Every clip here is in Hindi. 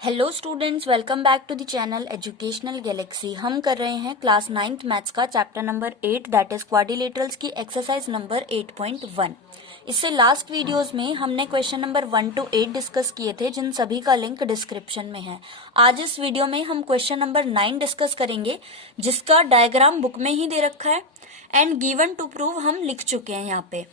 Hello students, welcome back to the channel educational galaxy. हम कर रहे हैं क्लास 9th मैथ्स का chapter number 8 that is quadrilaterals की एक्सरसाइज नंबर 8.1। इससे लास्ट वीडियोस में हमने क्वेश्चन नंबर 1 to 8 डिस्कस किए थे, जिन सभी का लिंक डिस्क्रिप्शन में है। आज इस वीडियो में हम क्वेश्चन नंबर 9 डिस्कस करेंगे, जिसका डायग्राम बुक में ही दे रखा है एंड गिवन टू प्रूव हम लिख चुके हैं। यहाँ पे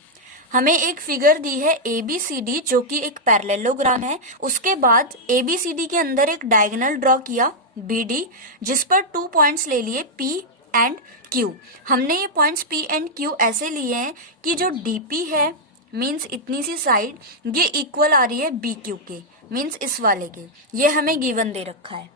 हमें एक फिगर दी है ABCD, जो कि एक पैरेललोग्राम है। उसके बाद ABCD के अंदर एक डायगोनल ड्रॉ किया BD, जिस पर 2 पॉइंट्स ले लिए P एंड Q। हमने ये पॉइंट्स P एंड Q ऐसे लिए हैं कि जो DP है मीन्स इतनी सी साइड, ये इक्वल आ रही है BQ के, मीन्स इस वाले के। ये हमें गिवन दे रखा है।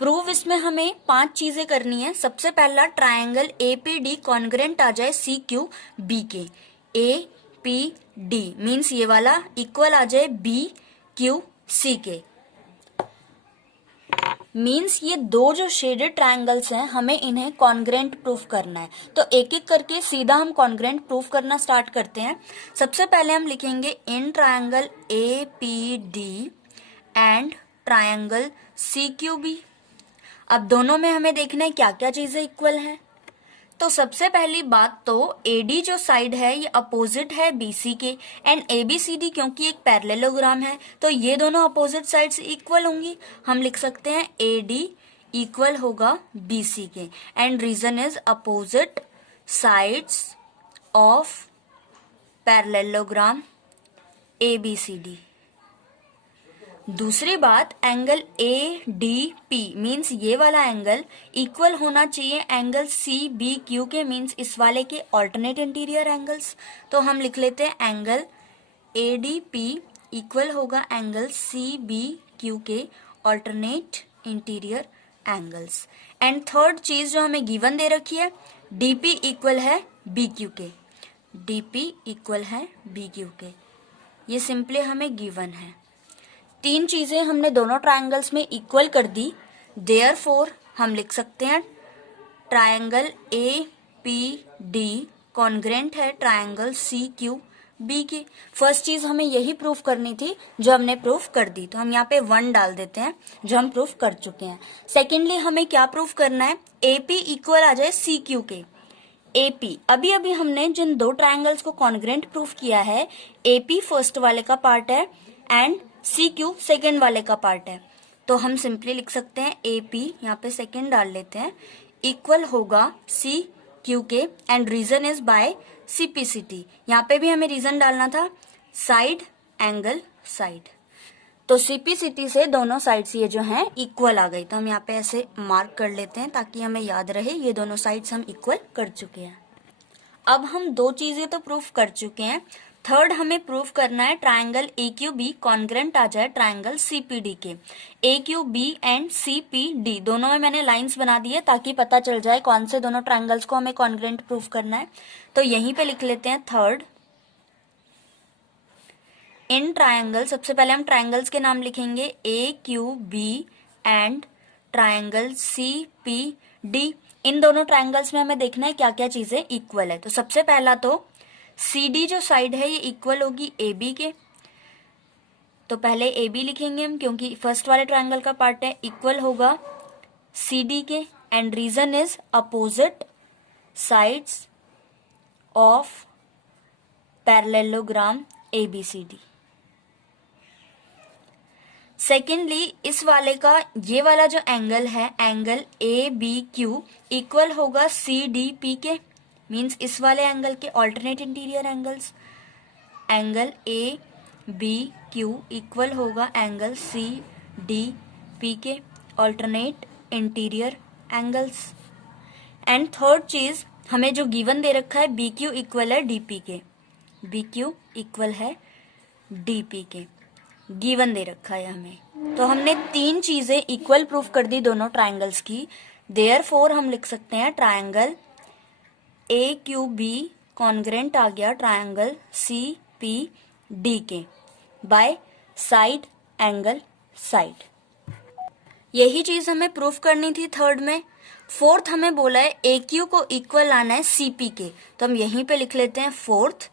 प्रूव इसमें हमें 5 चीजें करनी है। सबसे पहला, ट्रायंगल APD कॉन्ग्रेंट आ जाए CQB के। APD मीन्स ये वाला इक्वल आ जाए BQC के। मीन्स ये दो जो शेडेड ट्रायंगल्स हैं, हमें इन्हें कॉन्ग्रेंट प्रूफ करना है। तो एक एक करके सीधा हम कॉन्ग्रेंट प्रूफ करना स्टार्ट करते हैं। सबसे पहले हम लिखेंगे in triangle APD and triangle CQB। अब दोनों में हमें देखना है क्या क्या चीजें इक्वल है। तो सबसे पहली बात तो AD जो साइड है ये अपोजिट है BC के, एंड ABCD क्योंकि एक पैरेललोग्राम है तो ये दोनों अपोजिट साइड्स इक्वल होंगी। हम लिख सकते हैं AD इक्वल होगा BC के, and reason is opposite sides of parallelogram ABCD। दूसरी बात, एंगल ADP मीन्स ये वाला एंगल इक्वल होना चाहिए एंगल CBQ के, मीन्स इस वाले के ऑल्टरनेट इंटीरियर एंगल्स। तो हम लिख लेते हैं एंगल ADP इक्वल होगा एंगल CBQ के alternate interior angles. And third चीज जो हमें गिवन दे रखी है, DP इक्वल है BQ के। DP इक्वल है BQ के, ये सिंपली हमें गिवन है। 3 चीजें हमने दोनों ट्रायंगल्स में इक्वल कर दी। देयरफॉर हम लिख सकते हैं ट्रायंगल APD कॉन्ग्रेंट है ट्रायंगल CQB के। फर्स्ट चीज हमें यही प्रूफ करनी थी जो हमने प्रूफ कर दी, तो हम यहाँ पे 1 डाल देते हैं जो हम प्रूफ कर चुके हैं। सेकेंडली हमें क्या प्रूफ करना है, AP इक्वल आ जाए CQ के। AP अभी अभी हमने जिन दो ट्रायंगल्स को कॉन्ग्रेंट प्रूफ किया है, AP फर्स्ट वाले का पार्ट है एंड CQ सेकेंड वाले का पार्ट है। तो हम सिंपली लिख सकते हैं AP, यहाँ पे सेकेंड डाल लेते हैं, इक्वल होगा CQ के, and reason is by CPCT। यहाँ पे भी हमें रीजन डालना था, साइड एंगल साइड। तो CPCT से दोनों साइड्स ये जो हैं इक्वल आ गई। तो हम यहाँ पे ऐसे मार्क कर लेते हैं ताकि हमें याद रहे ये दोनों साइड्स हम इक्वल कर चुके हैं। अब हम 2 चीजें तो प्रूफ कर चुके हैं। थर्ड हमें प्रूफ करना है ट्रायंगल AQB कॉन्ग्रेंट आ जाए ट्रायंगल CPD के। AQB एंड CPD दोनों में मैंने लाइंस बना दी है ताकि पता चल जाए कौन से दोनों ट्रायंगल्स को हमें कॉन्ग्रेंट प्रूफ करना है। तो यहीं पे लिख लेते हैं थर्ड इन ट्रायंगल। सबसे पहले हम ट्रायंगल्स के नाम लिखेंगे AQB एंड ट्रायंगल CPD। इन दोनों ट्रायंगल्स में हमें देखना है क्या क्या चीजें इक्वल है। तो सबसे पहला तो CD जो साइड है ये इक्वल होगी AB के। तो पहले AB लिखेंगे हम क्योंकि फर्स्ट वाले ट्रायंगल का पार्ट है, इक्वल होगा CD के, and reason is opposite sides of parallelogram ABCD। Secondly इस वाले का ये वाला जो एंगल है एंगल ABQ इक्वल होगा CDP के, मीन्स इस वाले एंगल के alternate interior angles. Angle ABQ equal होगा एंगल CDP के alternate interior angles. And third चीज हमें जो गिवन दे रखा है BQ इक्वल है DP के। BQ इक्वल है DP के, गिवन दे रखा है हमें। तो हमने 3 चीजें इक्वल प्रूफ कर दी दोनों ट्रायंगल्स की। देयरफॉर हम लिख सकते हैं ट्रायंगल AQB कॉन्ग्रेंट आ गया ट्रायंगल CPD के बाय साइड एंगल साइड। यही चीज हमें प्रूफ करनी थी थर्ड में। फोर्थ हमें बोला है AQ को इक्वल आना है CP के, तो हम यहीं पे लिख लेते हैं फोर्थ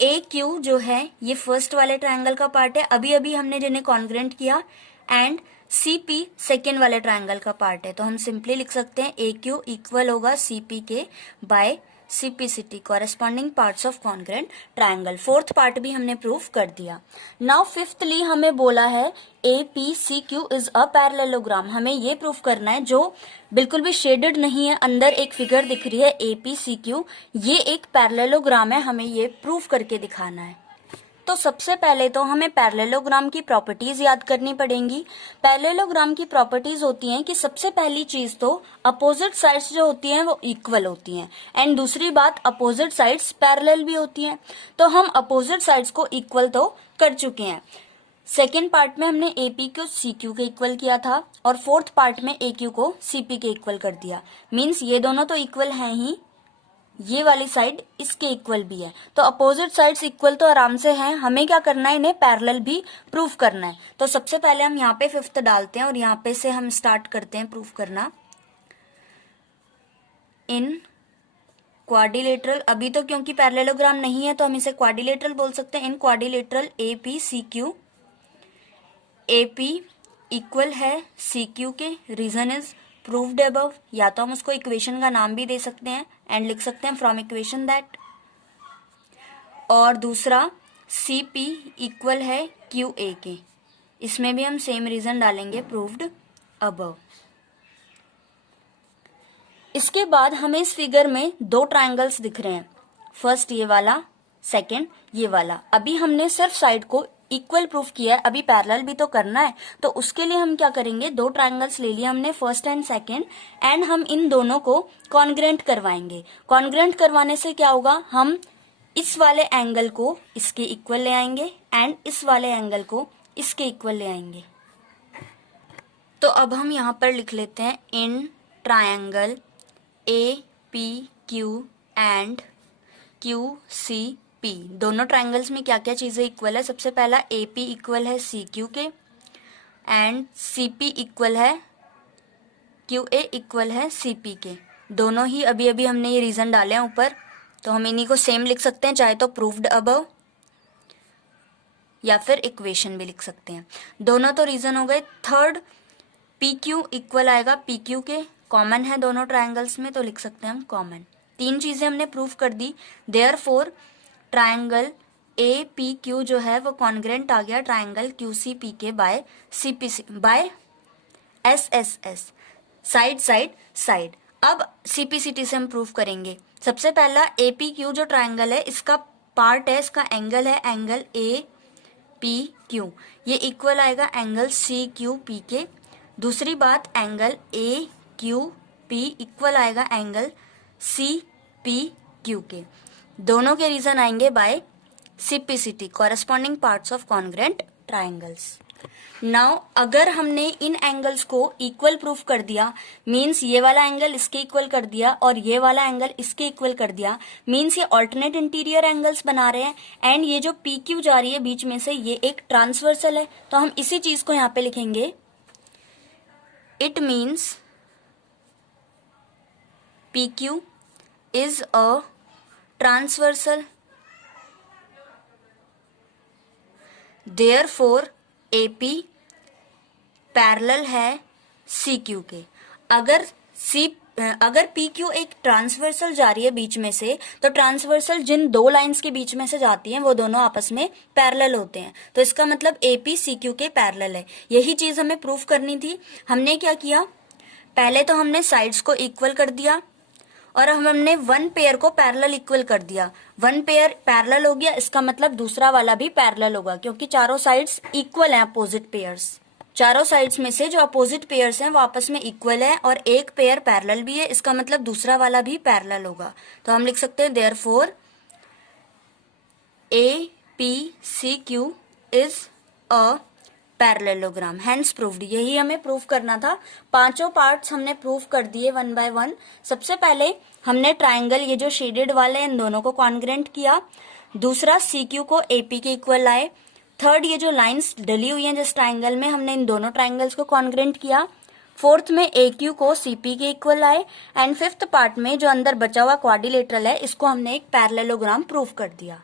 AQ जो है ये फर्स्ट वाले ट्रायंगल का पार्ट है। अभी अभी हमने जिन्हें कॉन्ग्रेंट किया एंड CP सेकेंड वाले ट्रायंगल का पार्ट है, तो हम सिंपली लिख सकते हैं AQ इक्वल होगा CP के by CPCT, corresponding parts of congruent triangle. Fourth part भी हमने प्रूफ कर दिया। नाउ फिफ्थली हमें बोला है APCQ इज अ पैरेललोग्राम। हमें ये प्रूफ करना है, जो बिल्कुल भी शेडेड नहीं है, अंदर एक फिगर दिख रही है APCQ, ये एक पैरेललोग्राम है, हमें ये प्रूफ करके दिखाना है। तो सबसे पहले तो हमें पैरेललोग्राम की प्रॉपर्टीज याद करनी पड़ेंगी। पैरेललोग्राम की प्रॉपर्टीज होती हैं कि सबसे पहली चीज तो अपोजिट साइड्स जो होती हैं वो इक्वल होती हैं, एंड दूसरी बात अपोजिट साइड्स पैरेलल भी होती हैं। तो हम अपोजिट साइड्स को इक्वल तो कर चुके हैं। सेकेंड पार्ट में हमने AP को CQ के इक्वल किया था, और फोर्थ पार्ट में AQ को CP के इक्वल कर दिया। मीन्स ये दोनों तो इक्वल हैं ही, ये वाली साइड इसके इक्वल भी है, तो अपोजिट साइड्स इक्वल तो आराम से हैं। हमें क्या करना है, इन्हें पैरेलल भी प्रूफ करना है। तो सबसे पहले हम यहाँ पे फिफ्थ डालते हैं और यहाँ पे से हम स्टार्ट करते हैं प्रूफ करना। इन क्वाड्रिलेटरल, अभी तो क्योंकि पैरेललोग्राम नहीं है तो हम इसे क्वाड्रिलेटरल बोल सकते हैं। इन क्वाड्रिलेटरल APCQ, AP इक्वल है CQ के, रीजन इज प्रूव्ड अबव, या तो हम उसको इक्वेशन का नाम भी दे सकते हैं एंड लिख सकते हैं फ्रॉम इक्वेशन दैट। और दूसरा CP इक्वल है QA के, इसमें भी हम सेम रीजन डालेंगे, प्रूव्ड अबव। इसके बाद हमें इस फिगर में दो ट्रायंगल्स दिख रहे हैं, फर्स्ट ये वाला, सेकंड ये वाला। अभी हमने सिर्फ साइड को इक्वल प्रूफ किया है, अभी पैरेलल भी तो करना है, तो उसके लिए हम क्या करेंगे, दो ट्रायंगल्स ले लिए हमने, फर्स्ट एंड सेकंड, एंड हम इन दोनों को कॉन्ग्रुएंट करवाएंगे। कॉन्ग्रुएंट करवाने से क्या होगा, हम इस वाले एंगल को इसके इक्वल ले आएंगे एंड इस वाले एंगल को इसके इक्वल ले आएंगे। तो अब हम यहाँ पर लिख लेते हैं in triangle APQ and QCP, दोनों ट्रायंगल्स में क्या क्या चीजें इक्वल है। सबसे पहला AP इक्वल है CQ के एंड CP इक्वल है QA इक्वल है CP के। दोनों ही अभी अभी हमने ये रीजन डाले हैं ऊपर, तो हम इन्हीं को सेम लिख सकते हैं, चाहे तो प्रूव्ड अबव या फिर इक्वेशन भी लिख सकते हैं। दोनों तो रीजन हो गए। थर्ड PQ इक्वल आएगा PQ के, कॉमन है दोनों ट्रायंगल्स में, तो लिख सकते हैं हम कॉमन। तीन चीजें हमने प्रूफ कर दी। देयरफॉर ट्रायंगल APQ जो है वो कॉन्ग्रुएंट आ गया ट्रायंगल QCP के by CPC by SSS, side side side. अब CPCT से हम प्रूफ करेंगे। सबसे पहला APQ जो ट्रायंगल है, इसका पार्ट है, इसका एंगल है एंगल APQ, ये इक्वल आएगा एंगल CQP के। दूसरी बात एंगल AQP इक्वल आएगा एंगल CPQ के। दोनों के रीजन आएंगे by CPCT, corresponding parts of congruent triangles. Now अगर हमने इन एंगल्स को इक्वल प्रूफ कर दिया, मीन्स ये वाला एंगल इसके इक्वल कर दिया और ये वाला एंगल इसके इक्वल कर दिया, मीन्स ये ऑल्टरनेट इंटीरियर एंगल्स बना रहे हैं, एंड ये जो PQ जा रही है बीच में से, ये एक ट्रांसवर्सल है। तो हम इसी चीज को यहाँ पे लिखेंगे, it means PQ is a transversal, therefore AP parallel है CQ के। अगर PQ एक ट्रांसवर्सल जा रही है बीच में से, तो ट्रांसवर्सल जिन दो लाइंस के बीच में से जाती हैं वो दोनों आपस में पैरेलल होते हैं, तो इसका मतलब AP CQ के पैरेलल है। यही चीज हमें प्रूफ करनी थी। हमने क्या किया, पहले तो हमने साइड्स को इक्वल कर दिया और हमने वन पेयर को पैरेलल इक्वल कर दिया। वन पेयर पैरेलल हो गया, इसका मतलब दूसरा वाला भी पैरेलल होगा, क्योंकि चारों साइड्स इक्वल हैं अपोजिट पेयर्स। चारों साइड्स में से जो अपोजिट पेयर्स हैं वो आपस में इक्वल है और एक पेयर पैरेलल भी है, इसका मतलब दूसरा वाला भी पैरेलल होगा। तो हम लिख सकते हैं therefore APCQ is a parallelogram, hence proved. यही हमें प्रूफ करना था। पांचों पार्ट्स हमने प्रूफ कर दिए वन बाय वन। सबसे पहले हमने ट्रायंगल, ये जो शेडेड वाले इन दोनों को कॉन्ग्रुएंट किया। दूसरा CQ को AP के इक्वल लाए। थर्ड ये जो लाइंस डली हुई हैं जिस ट्रायंगल में, हमने इन दोनों ट्रायंगल्स को कॉन्ग्रुएंट किया। फोर्थ में AQ को CP के इक्वल लाए, एंड फिफ्थ पार्ट में जो अंदर बचा हुआ क्वाड्रिलेटरल है, इसको हमने एक पैरेललोग्राम प्रूफ कर दिया।